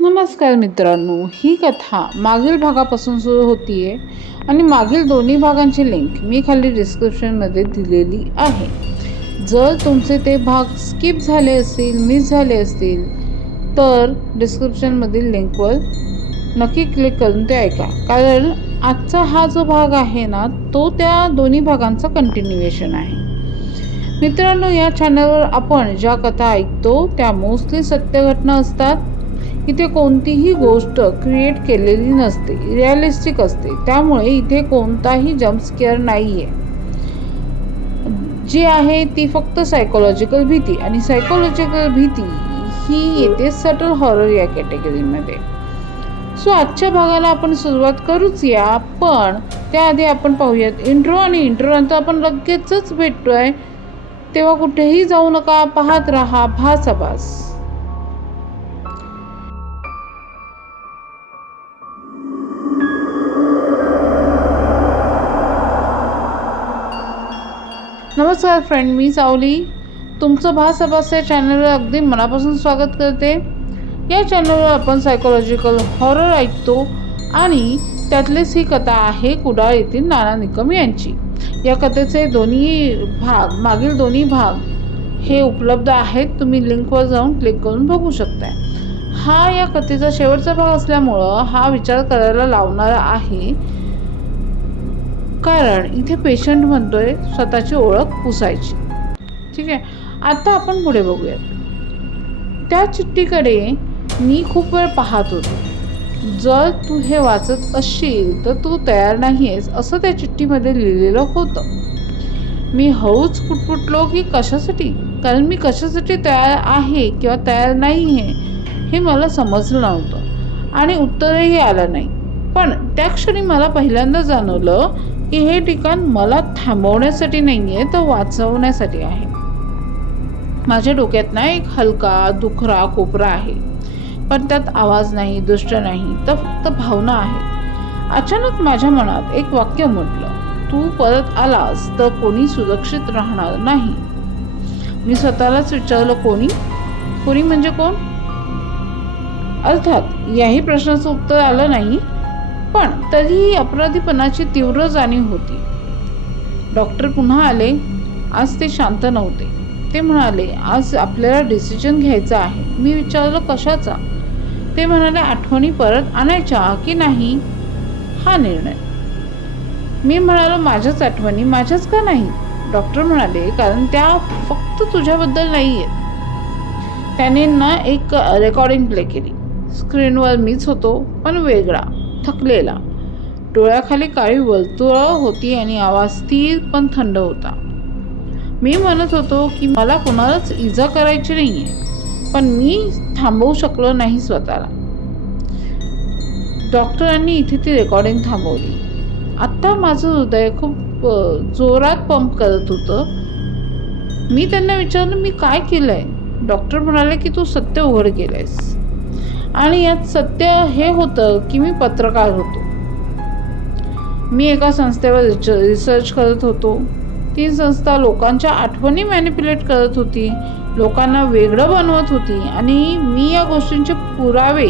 नमस्कार मित्रांनो ही कथा मागील भागापासून सुरू होती आहे आणि मागील दोन्ही भागांची लिंक मी खाली डिस्क्रिप्शनमध्ये दिलेली आहे. जर तुमचे ते भाग स्किप झाले असतील मिस झाले असतील तर डिस्क्रिप्शनमधील लिंकवर नक्की क्लिक करून ते ऐका. कारण आजचा हा जो भाग आहे ना तो त्या दोन्ही भागांचा कंटिन्युएशन आहे. मित्रांनो या चॅनलवर आपण ज्या कथा ऐकतो त्या मोस्टली सत्य घटना असतात. इथे कोणतीही गोष्ट क्रिएट केलेली नसते रिअलिस्टिक असते. त्यामुळे इथे कोणताही जम्पस्केअर नाही आहे जी आहे ती फक्त सायकोलॉजिकल भीती आणि सायकोलॉजिकल भीती ही येते सटल हॉरर या कॅटेगरीमध्ये सो आजच्या भागाला आपण सुरुवात करूच या पण त्याआधी आपण पाहूयात इंट्रो आणि इंट्रो नंतर आपण लगेचच भेटतोय. तेव्हा कुठेही जाऊ नका पाहत राहा भासाभास. नमस्कार फ्रेंड मी सावली. तुमचं भासाभास या चॅनलवर अगदी मनापासून स्वागत करते. या चॅनलवर आपण सायकोलॉजिकल हॉरर ऐकतो आणि त्यातलीच ही कथा आहे कुडाळ येथील नाना निकम यांची. या कथेचे दोन्ही भाग मागील दोन्ही भाग हे उपलब्ध आहेत. तुम्ही लिंकवर जाऊन क्लिक करून बघू शकता हा या कथेचा शेवटचा भाग असल्यामुळं हा विचार करायला लावणारा आहे. कारण इथे पेशंट म्हणतोय स्वतःची ओळख पुसायची. ठीक आहे? आता आपण पुढे बघूयात. त्या चिठ्ठीकडे मी खूप वेळ पाहत होतो. जर तू हे वाचत असशील तर तू तयार नाही आहेस असं त्या चिठ्ठीमध्ये लिहिलेलं होतं. मी हळूच पुटपुटलो की कशासाठी? कारण मी कशासाठी तयार आहे किंवा तयार नाही आहे हे मला समजलं नव्हतं आणि उत्तरही आलं नाही. पण त्या क्षणी मला पहिल्यांदा जाणवलं की हे ठिकाण मला थांबवण्यासाठी नाही आहे तर वाचवण्यासाठी आहे. माझ्या डोक्यात ना एक हलका दुखरा कोपरा आहे. पण त्यात आवाज नाही दृष्ट नाही तर फक्त भावना आहेत अचानक माझ्या मनात एक वाक्य म्हटलं तू परत आलास तर कोणी सुरक्षित राहणार नाही. मी स्वतःलाच विचारलं कोणी? कोणी म्हणजे कोण? अर्थात याही प्रश्नाचं उत्तर आलं नाही. पण तरीही अपराधीपणाची तीव्र जाणीव होती. डॉक्टर पुन्हा आले. आज ते शांत नव्हते. ते म्हणाले आज आपल्याला डिसिजन घ्यायचा आहे. मी विचारलं कशाचा? ते म्हणाले आठवणी परत आणायच्या की नाही? हा निर्णय. मी म्हणालो माझ्याच आठवणी माझ्याच का नाही? डॉक्टर म्हणाले कारण त्या फक्त तुझ्याबद्दल नाही आहेत त्याने ना एक रेकॉर्डिंग प्ले केली. स्क्रीनवर मीच होतो पण वेगळा. थकलेला. डोळ्याखाली काळी वर्तुळ होती आणि आवाज स्थिर पण थंड होता. मी म्हणत होतो की मला कोणालाच इजा करायची नाही आहे पण मी थांबवू शकलो नाही स्वतःला. डॉक्टरांनी इथे ती रेकॉर्डिंग थांबवली. आत्ता माझं हृदय खूप जोरात पंप करत होतं. मी त्यांना विचारलं मी काय केलं आहे डॉक्टर म्हणाले की तू सत्य उघड केलं आहेस आणि यात सत्य हे होतं की मी पत्रकार होतो. मी एका संस्थेवर रिच रिसर्च करत होतो. ती संस्था लोकांच्या आठवणी मॅनिप्युलेट करत होती लोकांना वेगळं बनवत होती आणि मी या गोष्टींचे पुरावे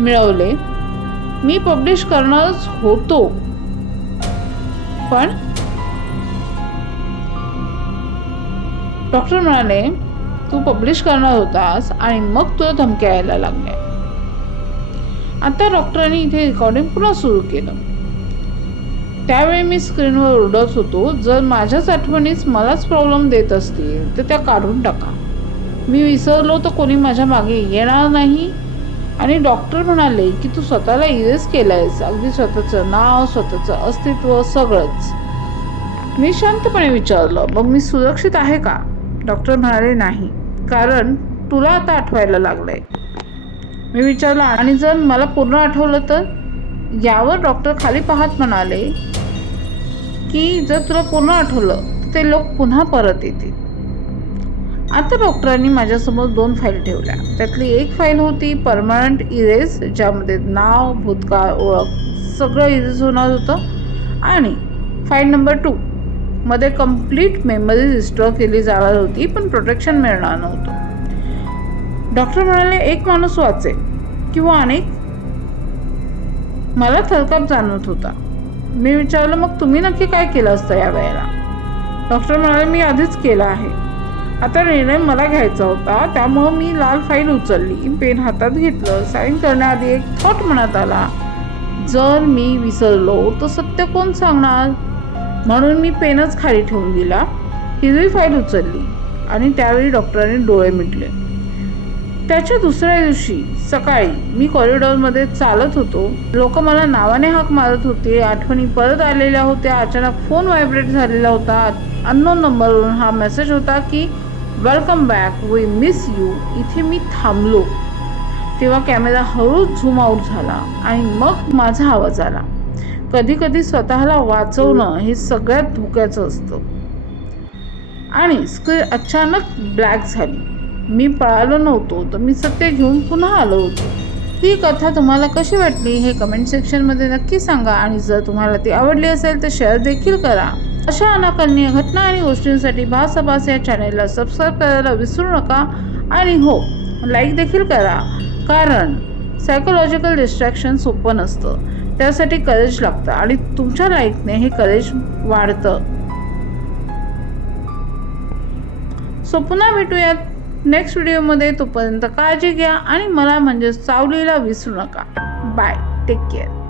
मिळवले. मी पब्लिश करणारच होतो. पण डॉक्टर म्हणाले तू पब्लिश करणार होतास आणि मग तुला धमक्या यायला लागल्या. आता डॉक्टरांनी इथे रेकॉर्डिंग पुन्हा सुरू केलं. त्यावेळी मी स्क्रीनवर ओरडत होतो जर माझ्याच आठवणीच मलाच प्रॉब्लेम देत असतील तर त्या काढून टाका. मी विसरलो तर कोणी माझ्या मागे येणार नाही. आणि डॉक्टर म्हणाले की तू स्वतःला इरेज केलायस. अगदी स्वतःचं नाव स्वतःचं अस्तित्व सगळंच. मी शांतपणे विचारलं मग मी सुरक्षित आहे का? डॉक्टर म्हणाले नाही. कारण तुला आता आठवायला लागलंय. मी विचारलं आणि जर मला पूर्ण आठवलं तर? यावर डॉक्टर खाली पाहत म्हणाले की जर तुला पूर्ण आठवलं तर ते लोक पुन्हा परत येतील. आता डॉक्टरांनी माझ्यासमोर दोन फाईल ठेवल्या. त्यातली एक फाईल होती परमनंट इरेज ज्यामध्ये नाव भूतकाळ ओळख सगळं इरेज होणार होतं. आणि फाईल नंबर टू मध्ये कंप्लीट मेमरी रिस्टोअर केली जाणार होती पण प्रोटेक्शन मिळणार नव्हतं. डॉक्टर म्हणाले एक माणूस वाचे किंवा अनेक. मला थरकाप जाणवत होता. मी विचारलं मग तुम्ही नक्की काय केलं असतं या वेळेला? डॉक्टर म्हणाले मी आधीच केलं आहे. आता निर्णय मला घ्यायचा होता. त्यामुळं मी लाल फाईल उचलली पेन हातात घेतलं. साईन करण्याआधी एक थॉट म्हणत आला. जर मी विसरलो तर सत्य कोण सांगणार? म्हणून मी पेनच खाली ठेवून दिला. हिरवी फाईल उचलली आणि त्यावेळी डॉक्टरांनी डोळे मिटले. त्याच्या दुसऱ्या दिवशी सकाळी मी कॉरिडॉरमध्ये चालत होतो. लोक मला नावाने हाक मारत होते. आठवणी परत आलेल्या होत्या. अचानक फोन व्हायब्रेट झालेला होता. अननोन नंबरवरून हा मेसेज होता की welcome back we miss you इथे मी थांबलो. तेव्हा कॅमेरा हळूच झूम आऊट झाला आणि मग माझा आवाज आला. कधी कधी स्वतःला वाचवणं हे सगळ्यात धोक्याचं असतं. आणि स्क्रीन अचानक ब्लॅक झाली. मी पळालो नव्हतो तर मी सत्य घेऊन पुन्हा आलो होतो. ही कथा तुम्हाला कशी वाटली हे कमेंट सेक्शनमध्ये नक्की सांगा आणि जर तुम्हाला ती आवडली असेल तर शेअर देखील करा. अशा अनाकलनीय घटना आणि गोष्टींसाठी भासाभास या चॅनेलला सबस्क्राईब करायला विसरू नका आणि हो लाईक देखील करा. कारण सायकोलॉजिकल डिस्ट्रॅक्शन सोपं नसतं. त्यासाठी करेज लागतं. आणि तुमच्या लाईकने हे करेज वाढतं. सो पुन्हा भेटूयात नेक्स्ट व्हिडिओमध्ये तोपर्यंत काळजी घ्या आणि मला म्हणजे सावलीला विसरू नका. Bye take care